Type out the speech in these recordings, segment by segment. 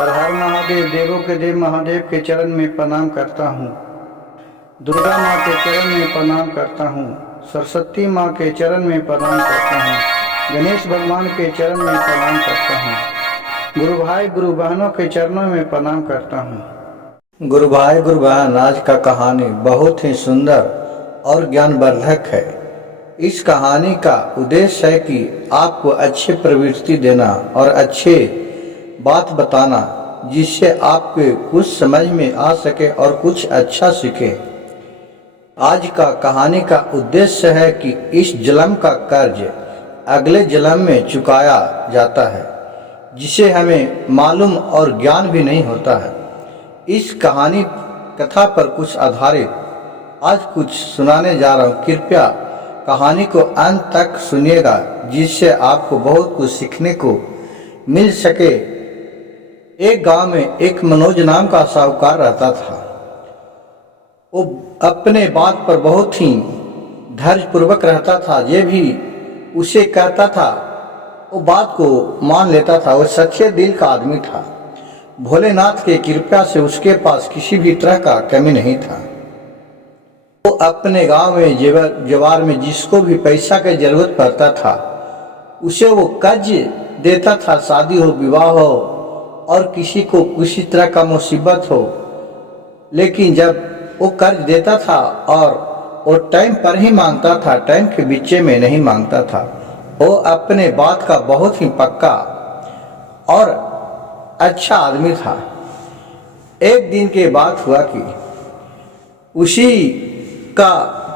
हर हर महादेव, देवों के देव महादेव के चरण में प्रणाम करता हूँ। दुर्गा माँ के चरण में प्रणाम करता हूँ। सरस्वती माँ के चरण में प्रणाम करता हूँ। गणेश भगवान के चरण में प्रणाम करता हूँ। गुरु भाई गुरु बहनों के चरणों में प्रणाम करता हूँ। गुरु भाई गुरु बहन, आज का कहानी बहुत ही सुंदर और ज्ञानवर्धक है। इस कहानी का उद्देश्य है कि आपको अच्छी प्रवृत्ति देना और अच्छे बात बताना, जिससे आपके कुछ समझ में आ सके और कुछ अच्छा सीखे। आज का कहानी का उद्देश्य है कि इस जन्म का कर्ज अगले जन्म में चुकाया जाता है, जिसे हमें मालूम और ज्ञान भी नहीं होता है। इस कहानी कथा पर कुछ आधारित आज कुछ सुनाने जा रहा हूँ। कृपया कहानी को अंत तक सुनिएगा, जिससे आपको बहुत कुछ सीखने को मिल सके। एक गांव में एक मनोज नाम का साहूकार रहता था। वो अपने बात पर बहुत ही धैर्यपूर्वक रहता था। ये भी उसे कहता था, वो बात को मान लेता था। वो सच्चे दिल का आदमी था। भोलेनाथ के कृपा से उसके पास किसी भी तरह का कमी नहीं था। वो अपने गांव में जवार में जिसको भी पैसा की जरूरत पड़ता था, उसे वो कर्ज देता था। शादी हो, विवाह हो और किसी को किसी तरह का मुसीबत हो, लेकिन जब वो कर्ज देता था और वो टाइम पर ही मांगता था, टाइम के बीच में नहीं मांगता था। वो अपने बात का बहुत ही पक्का और अच्छा आदमी था। एक दिन के बात हुआ कि उसी का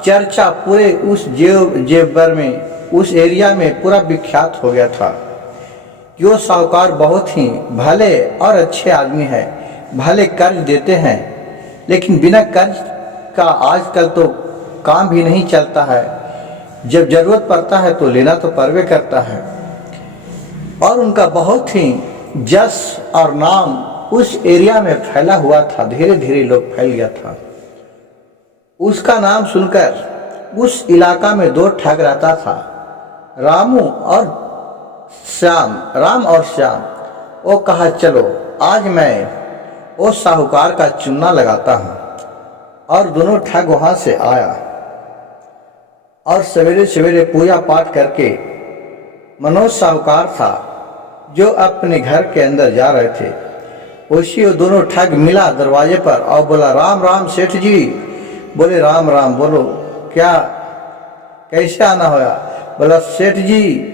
चर्चा पूरे उस जेबर में, उस एरिया में पूरा विख्यात हो गया था कि वो साहूकार बहुत ही भले और अच्छे आदमी है। भले कर्ज देते हैं, लेकिन बिना कर्ज का आजकल तो काम भी नहीं चलता है। जब जरूरत पड़ता है तो लेना तो पड़वे करता है। और उनका बहुत ही जस और नाम उस एरिया में फैला हुआ था। धीरे धीरे लोग फैल गया था। उसका नाम सुनकर उस इलाका में दो ठग रहता था, राम और श्याम। वो कहा, चलो आज मैं वो साहूकार का चुन्ना लगाता हूँ। और दोनों ठग वहां से आया और सवेरे सवेरे पूजा पाठ करके मनोज साहूकार था जो अपने घर के अंदर जा रहे थे, उसी वो दोनों ठग मिला दरवाजे पर और बोला, राम राम सेठ जी। बोले, राम राम। बोलो क्या, कैसे आना होया? बोला, सेठ जी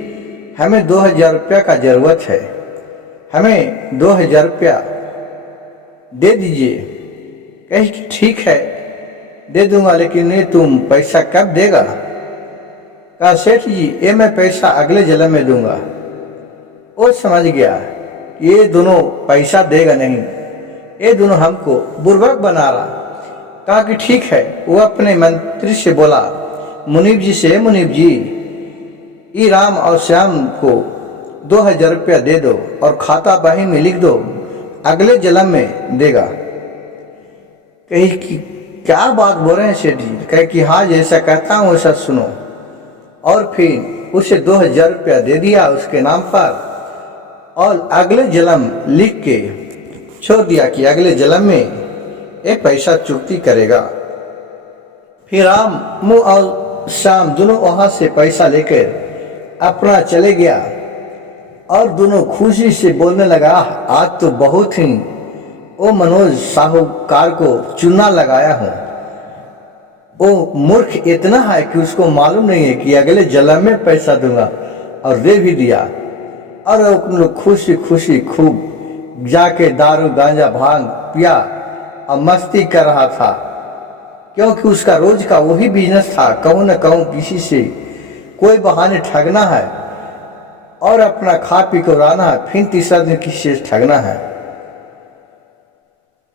हमें 2000 रुपया का जरूरत है, हमें 2000 रुपया दे दीजिए। कहे, ठीक है दे दूंगा, लेकिन ये तुम पैसा कब देगा? कहा, सेठ जी ये मैं पैसा अगले जन्म में दूंगा। वो समझ गया ये दोनों पैसा देगा नहीं, ये दोनों हमको बुर्बक बना रहा। कहा कि ठीक है। वो अपने मंत्री से बोला, मुनीब जी से, मुनीब जी ये राम और श्याम को 2000 रुपया दे दो और खाता बही में लिख दो, अगले जन्म में देगा। कही कि क्या बात बोल रहे हैं सेठ जी? कहे कि हाँ, जैसा कहता हूँ वैसा सुनो। और फिर उसे 2000 रुपया दे दिया उसके नाम पर और अगले जन्म लिख के छोड़ दिया कि अगले जन्म में ये पैसा चुकती करेगा। फिर राम और श्याम दोनों वहां से पैसा लेकर अपना चले गया और दोनों खुशी से बोलने लगा, आज तो बहुत ही वो मनोज साहूकार को चुन्ना लगाया हूँ। वो मूर्ख इतना है कि उसको मालूम नहीं है कि अगले जन्म में पैसा दूंगा, और दे भी दिया। और वो लोग खुशी खुशी खूब जाके दारू गांजा भांग पिया और मस्ती कर रहा था, क्योंकि उसका रोज का वही बिजनेस था। कहूँ न कहूँ किसी से कोई बहाने ठगना है और अपना खा पी कर आना है, फिर तीसरा दिन किसी से ठगना है।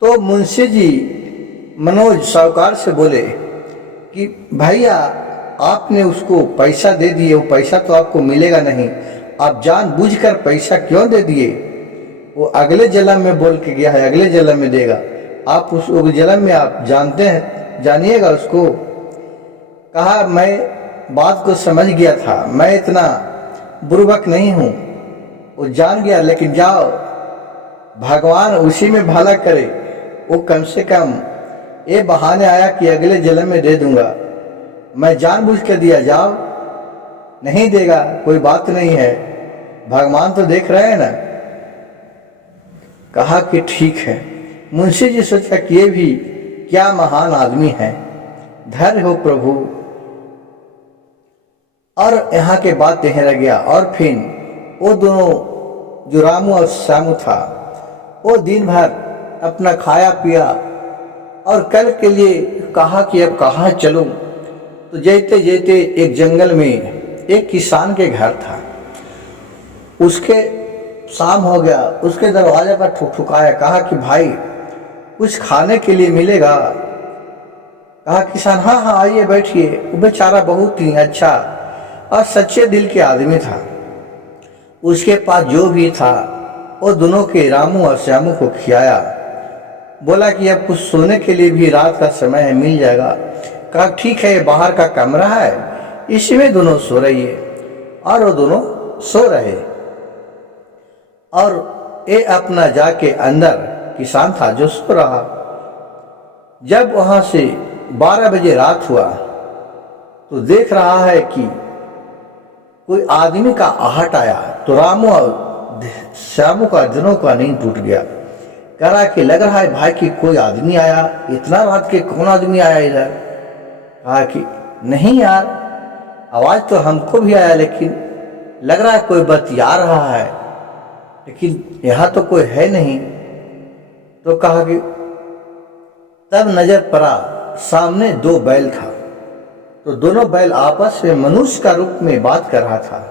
तो मुंशी जी मनोज साहूकार से बोले कि भैया आपने उसको पैसा दे दिए, वो पैसा तो आपको मिलेगा नहीं, आप जानबूझकर पैसा क्यों दे दिए? वो अगले जन्म में बोल के गया है, अगले जन्म में देगा। आप उस जन्म में आप जानते हैं, जानिएगा उसको। कहा, मैं बात को समझ गया था, मैं इतना बुर्बक नहीं हूँ। वो जान गया, लेकिन जाओ भगवान उसी में भला करे। वो कम से कम ये बहाने आया कि अगले जन्म में दे दूंगा। मैं जानबूझ कर दिया, जाओ, नहीं देगा कोई बात नहीं है, भगवान तो देख रहे हैं ना। कहा कि ठीक है। मुंशी जी सोचा कि ये भी क्या महान आदमी है, धैर्य हो प्रभु। और यहाँ के बात यहीं रह गया। और फिर वो दोनों, जो रामू और श्यामू था, वो दिन भर अपना खाया पिया और कल के लिए कहा कि अब कहाँ चलूं। तो जैते जैते एक जंगल में एक किसान के घर था। उसके शाम हो गया, उसके दरवाजे पर ठुकठुकाया, कहा कि भाई कुछ खाने के लिए मिलेगा। कहा किसान, हाँ हाँ आइए बैठिए। वो बेचारा बहुत ही अच्छा और सच्चे दिल के आदमी था। उसके पास जो भी था वो दोनों के, रामू और श्यामू को खिलाया। बोला कि अब कुछ सोने के लिए भी रात का समय है, मिल जाएगा। कहा ठीक है, ये बाहर का कमरा है, इसी में दोनों सो रहिए। और वो दोनों सो रहे। और ये अपना जाके अंदर, किसान था जो सो रहा। जब वहां से 12 बजे रात हुआ तो देख रहा है कि कोई आदमी का आहट आया। तो रामू और श्यामू का दोनों का नींद टूट गया। कह रहा कि लग रहा है भाई कि कोई आदमी आया, इतना रात के कौन आदमी आया इधर। कहा कि नहीं यार, आवाज तो हमको भी आया, लेकिन लग रहा है कोई बतिया रहा है, लेकिन यहाँ तो कोई है नहीं। तो कहा कि तब नजर पड़ा सामने 2 बैल था। तो दोनों बैल आपस में मनुष्य का रूप में बात कर रहा था।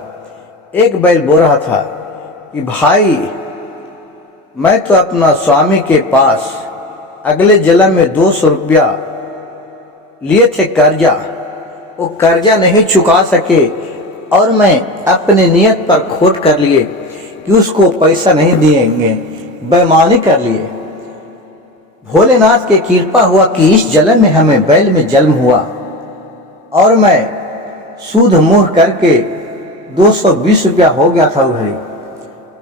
एक बैल बोल रहा था कि भाई मैं तो अपना स्वामी के पास अगले जन्म में 200 रुपया लिए थे कर्जा, वो कर्जा नहीं चुका सके और मैं अपने नियत पर खोट कर लिए कि उसको पैसा नहीं देंगे, बेईमानी कर लिए। भोलेनाथ के कृपा हुआ कि इस जन्म में हमें बैल में जन्म हुआ और मैं सूद मुँह करके 220 रुपया हो गया था उधर।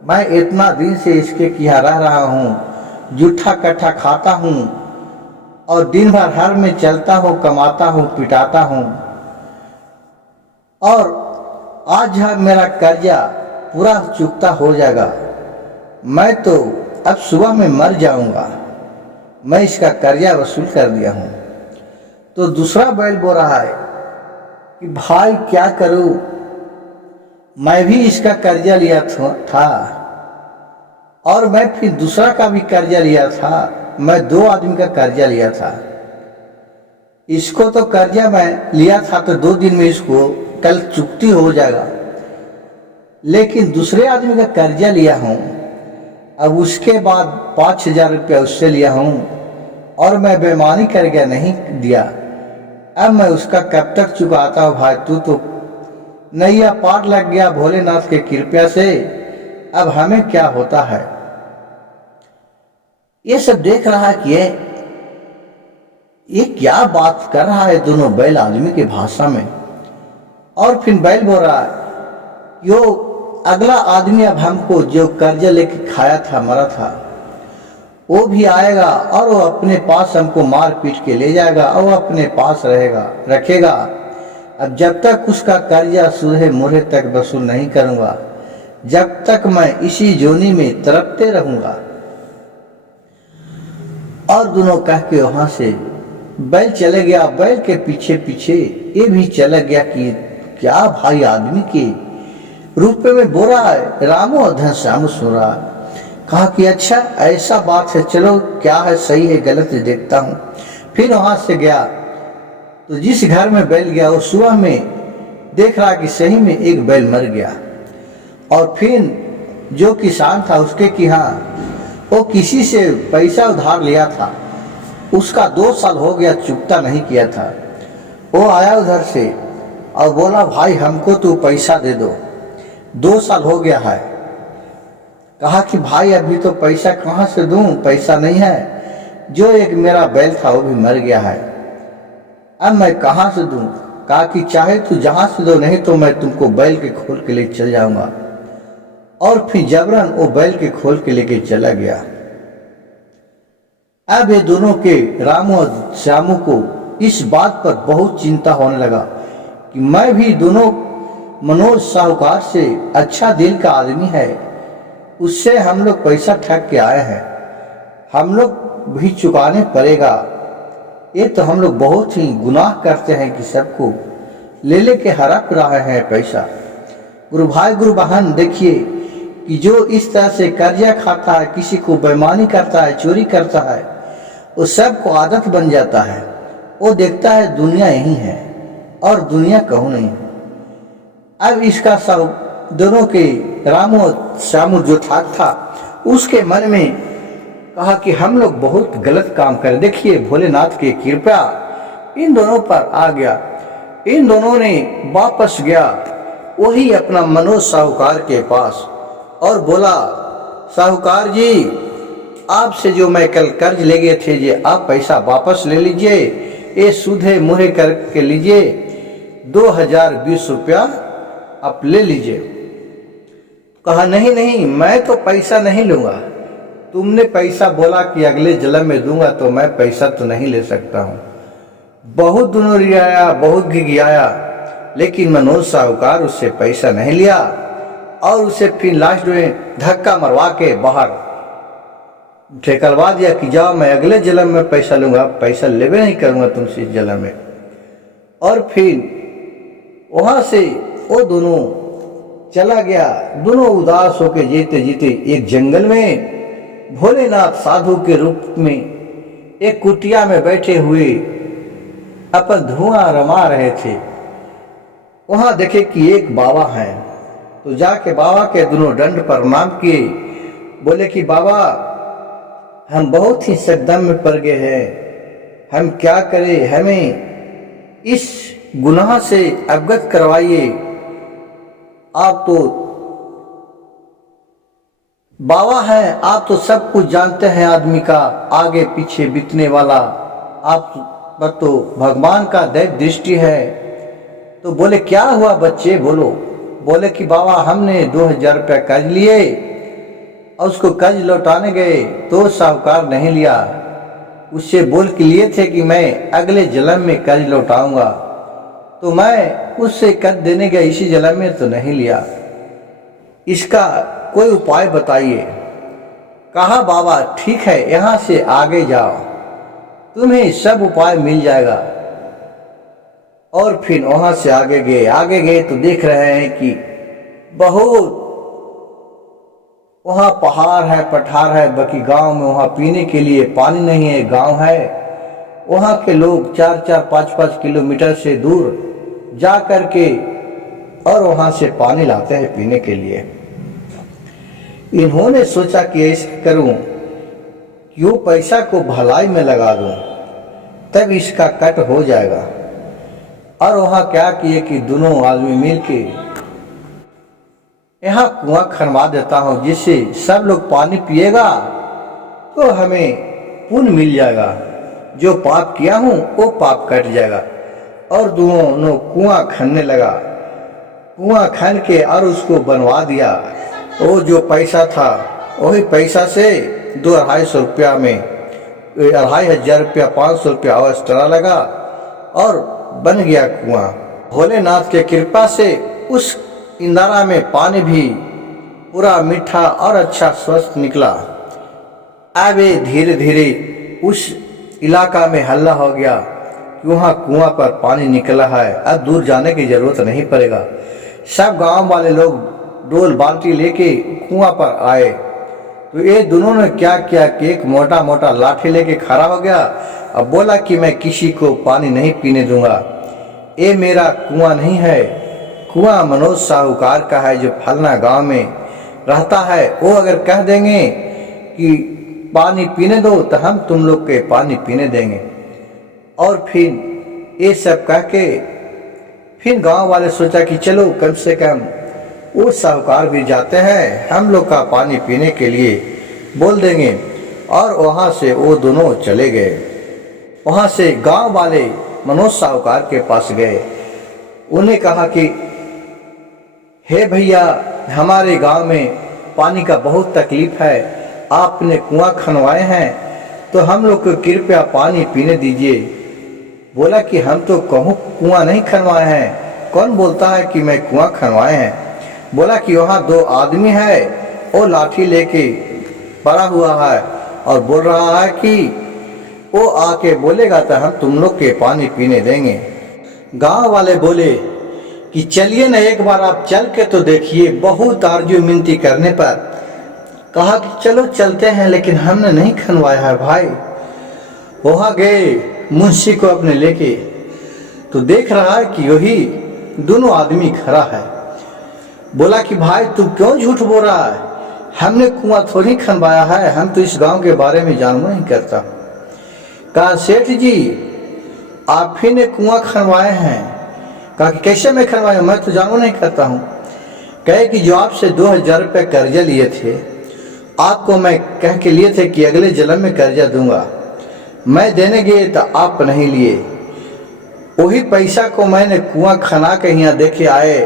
मैं इतना दिन से इसके यहाँ रह रहा हूँ, जूठा कट्ठा खाता हूँ और दिन भर हर में चलता हूँ, कमाता हूँ, पिटाता हूँ। और आज जब मेरा कर्जा पूरा चुकता हो जाएगा, मैं तो अब सुबह में मर जाऊंगा, मैं इसका कर्जा वसूल कर दिया हूँ। तो दूसरा बैल बोल रहा है कि भाई क्या करूं, मैं भी इसका कर्जा लिया था और मैं फिर दूसरा का भी कर्जा लिया था। मैं 2 आदमी का कर्जा लिया था। इसको तो कर्जा मैं लिया था तो 2 दिन में इसको कल चुकती हो जाएगा, लेकिन दूसरे आदमी का कर्जा लिया हूँ, अब उसके बाद 5000 रुपया उससे लिया हूँ और मैं बेईमानी कर गया, नहीं दिया। अब मैं उसका कब तक चुकाता हूँ भाई, तू तो नैया पार लग गया भोलेनाथ के कृपया से, अब हमें क्या होता है। ये सब देख रहा है कि ये क्या बात कर रहा है दोनों बैल आदमी के भाषा में। और फिर बैल बोल रहा है यो अगला आदमी अब हमको जो कर्जा लेके खाया था, मरा था, वो भी आएगा और वो अपने पास हमको मार पीट के ले जाएगा और वो अपने पास रखेगा। अब जब तक उसका कर्जा सूहे मुरे तक वसूल नहीं करूंगा, जब तक मैं इसी जोनी में तड़पते रहूंगा। और दोनों कह के वहां से बैल चले गया। बैल के पीछे पीछे ये भी चला गया कि क्या भाई आदमी के रूप में बोल रहा है। रामू और घनश्याम सुन रहा। कहा कि अच्छा ऐसा बात है, चलो क्या है, सही है गलत है देखता हूँ। फिर वहां से गया तो जिस घर में बैल गया वो सुबह में देख रहा कि सही में एक बैल मर गया। और फिर जो किसान था उसके कि हाँ वो किसी से पैसा उधार लिया था, उसका 2 साल हो गया चुकता नहीं किया था। वो आया उधर से और बोला भाई हमको तू पैसा दे दो, 2 साल हो गया है। कहा कि भाई अभी तो पैसा कहाँ से दूं, पैसा नहीं है, जो एक मेरा बैल था वो भी मर गया है, अब मैं कहाँ से दूं। कहा कि चाहे तू जहां से दो, नहीं तो मैं तुमको बैल के खोल के ले चल जाऊंगा। और फिर जबरन वो बैल के खोल के लेके चला गया। अब ये दोनों के रामू और श्यामू को इस बात पर बहुत चिंता होने लगा कि मैं भी दोनों मनोज साहूकार से अच्छा दिल का आदमी है, उससे हम लोग पैसा ठग के आए हैं, हम लोग भी चुकाने पड़ेगा। ये तो हम लोग बहुत ही गुनाह करते हैं कि सबको ले लेके हड़प रहे हैं पैसा। गुरु भाई गुरु बहन देखिए कि जो इस तरह से कर्जा खाता है, किसी को बेईमानी करता है, चोरी करता है, वो सबको आदत बन जाता है। वो देखता है दुनिया यही है और दुनिया कहूँ नहीं। अब इसका सब दोनों के रामू और श्यामू जो ठाक था उसके मन में कहा कि हम लोग बहुत गलत काम करें। देखिए भोलेनाथ की कृपा इन दोनों पर आ गया। इन दोनों ने वापस गया वही अपना मनोज साहूकार के पास और बोला, साहूकार जी आपसे जो मैं कल कर्ज ले गए थे ये आप पैसा वापस ले लीजिए, ये सूधे मुहे करके लीजिए, 2020 रुपया आप ले लीजिए। कहा नहीं नहीं मैं तो पैसा नहीं लूंगा, तुमने पैसा बोला कि अगले जन्म में दूंगा तो मैं पैसा तो नहीं ले सकता हूँ। बहुत दिनों रियाया, बहुत घिघियाया, लेकिन मनोज साहूकार उससे पैसा नहीं लिया और उसे फिर लास्ट में धक्का मरवा के बाहर ठेकलवा दिया कि जाओ मैं अगले जन्म में पैसा लूंगा, पैसा लेवे नहीं करूंगा तुमसे इस जन्म में। और फिर वहां से वो दोनों चला गया। दोनों उदास होकर जीते जीते एक जंगल में भोलेनाथ साधु के रूप में एक कुटिया में बैठे हुए अपन धुआं रमा रहे थे। वहां देखे कि एक बाबा हैं, तो जाके बाबा के दोनों दंड प्रणाम किए। बोले कि बाबा हम बहुत ही सकदम में पड़ गए हैं, हम क्या करें, हमें इस गुनाह से अवगत करवाइए। आप तो बाबा हैं, आप तो सब कुछ जानते हैं आदमी का आगे पीछे बीतने वाला, आप पर तो भगवान का दैव दृष्टि है। तो बोले क्या हुआ बच्चे बोलो। बोले कि बाबा हमने 2000 रुपया कर्ज लिए और उसको कर्ज लौटाने गए तो साहूकार नहीं लिया, उससे बोल के लिए थे कि मैं अगले जन्म में कर्ज लौटाऊंगा, तो मैं उससे कर्ज देने गया इसी जन्म में तो नहीं लिया, इसका कोई उपाय बताइए। कहा बाबा ठीक है यहाँ से आगे जाओ, तुम्हें सब उपाय मिल जाएगा। और फिर वहां से आगे गए तो देख रहे हैं कि बहुत वहां पहाड़ है, पठार है, बाकी गांव में वहां पीने के लिए पानी नहीं है, गांव है। वहां के लोग 4-4, 5-5 किलोमीटर से दूर जा करके और वहां से पानी लाते हैं पीने के लिए। इन्होंने सोचा कि ऐसे करूं कि वो पैसा को भलाई में लगा दूं, तब इसका कट हो जाएगा। और वहां क्या किए कि दोनों आदमी मिलके यहाँ कुआं खनवा देता हूँ, जिससे सब लोग पानी पिएगा तो हमें पुण्य मिल जाएगा, जो पाप किया हूँ वो पाप कट जाएगा। और दोनों कुआं खनने लगा। कुआं खन के और उसको बनवा दिया। वो जो पैसा था वही पैसा से 2-250 रुपया में 2500 रुपया, 500 रुपया और एक्स्ट्रा लगा और बन गया कुआं। भोलेनाथ के कृपा से उस इंदारा में पानी भी पूरा मीठा और अच्छा स्वस्थ निकला। अब धीरे धीरे उस इलाका में हल्ला हो गया कि वहाँ कुआं पर पानी निकला है, अब दूर जाने की जरूरत नहीं पड़ेगा। सब गांव वाले लोग डोल बाल्टी लेके कुआं पर आए। तो ये दोनों ने क्या किया कि एक मोटा मोटा लाठी लेके खड़ा हो गया। अब बोला कि मैं किसी को पानी नहीं पीने दूंगा, ये मेरा कुआं नहीं है, कुआं मनोज साहूकार का है जो फलना गांव में रहता है। वो अगर कह देंगे कि पानी पीने दो तो हम तुम लोग के पानी पीने देंगे। और फिर ये सब कह के फिर गांव वाले सोचा कि चलो कम से कम वो साहूकार भी जाते हैं, हम लोग का पानी पीने के लिए बोल देंगे। और वहाँ से वो दोनों चले गए। वहाँ से गांव वाले मनोज साहूकार के पास गए। उन्हें कहा कि हे भैया हमारे गांव में पानी का बहुत तकलीफ है, आपने कुआं खनवाए हैं तो हम लोग को कृपया पानी पीने दीजिए। बोला कि हम तो कहूँ कुआं नहीं खनवाए हैं। कौन बोलता है कि मैं कुआं खनवाए हैं? बोला कि वहाँ 2 आदमी है, वो लाठी लेके पड़ा हुआ है और बोल रहा है कि वो आके बोलेगा तो हम तुम लोग के पानी पीने देंगे। गांव वाले बोले कि चलिए ना, एक बार आप चल के तो देखिए। बहुत आरजू मिनती करने पर कहा कि चलो चलते हैं, लेकिन हमने नहीं खनवाया है भाई। वहाँ गए मुंशी को अपने लेके, तो देख रहा है कि वही दोनों आदमी खड़ा है। बोला कि भाई तू क्यों झूठ बोल रहा है? हमने कुआं थोड़ी खनवाया है, हम तो इस गांव के बारे में जानबो नहीं करता। कहा सेठ जी आप ही ने कुआं खनवाए हैं? कहा कि कैसे मैं खनवाया, मैं तो जानबो नहीं करता हूँ। कहे कि जो आपसे 2000 रुपये कर्जा लिए थे, आपको मैं कह के लिए थे कि अगले जन्म में कर्जा दूंगा, मैं देने गए तो आप नहीं लिए। वही पैसा को मैंने कुआं खना के यहाँ देखे आए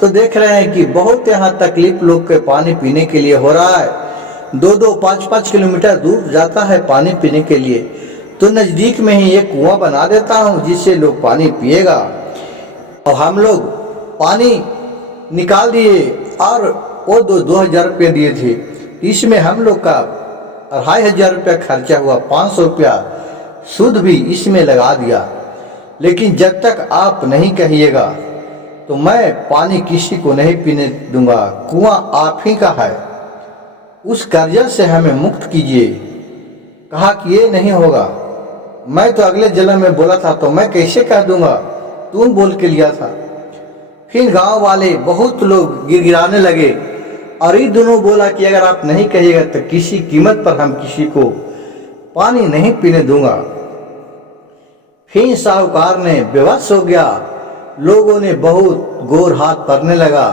तो देख रहे हैं कि बहुत यहाँ तकलीफ लोग के पानी पीने के लिए हो रहा है। 2-2, 5-5 किलोमीटर दूर जाता है पानी पीने के लिए, तो नज़दीक में ही एक कुआं बना देता हूँ जिससे लोग पानी पिएगा। और हम लोग पानी निकाल दिए और वो 2000 रुपये दिए थे, इसमें हम लोग का 2500 रुपया खर्चा हुआ। 500 रुपया सूद भी इसमें लगा दिया। लेकिन जब तक आप नहीं कहिएगा तो मैं पानी किसी को नहीं पीने दूंगा। कुआं आप ही का है, उस कर्जा से हमें मुक्त कीजिए। कहा कि ये नहीं होगा, मैं तो अगले जन्म में बोला था तो मैं कैसे कह दूंगा, तुम बोल के लिया था। फिर गांव वाले बहुत लोग गिड़गिड़ाने लगे और ये दोनों बोला कि अगर आप नहीं कहिएगा तो किसी कीमत पर हम किसी को पानी नहीं पीने दूंगा। फिर साहूकार ने बेबस हो गया, लोगों ने बहुत गोर हाथ पड़ने लगा।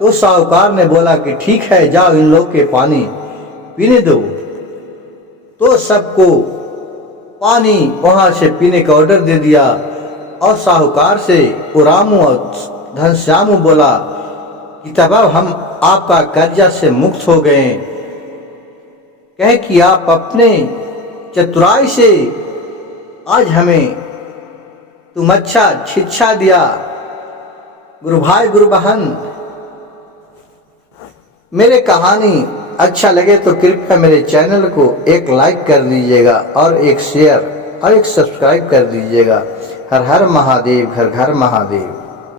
तो साहूकार ने बोला कि ठीक है, जाओ इन लोग के पानी पीने दो। तो सबको पानी वहां से पीने का ऑर्डर दे दिया। और साहूकार से वो रामू और घनश्यामू बोला कि तब अब हम आपका कर्जा से मुक्त हो गए। कहे कि आप अपने चतुराई से आज हमें तुम अच्छा शिक्षा दिया। गुरु भाई गुरु बहन, मेरे कहानी अच्छा लगे तो कृपया मेरे चैनल को एक लाइक कर दीजिएगा और एक शेयर और एक सब्सक्राइब कर दीजिएगा। हर हर महादेव, घर घर महादेव।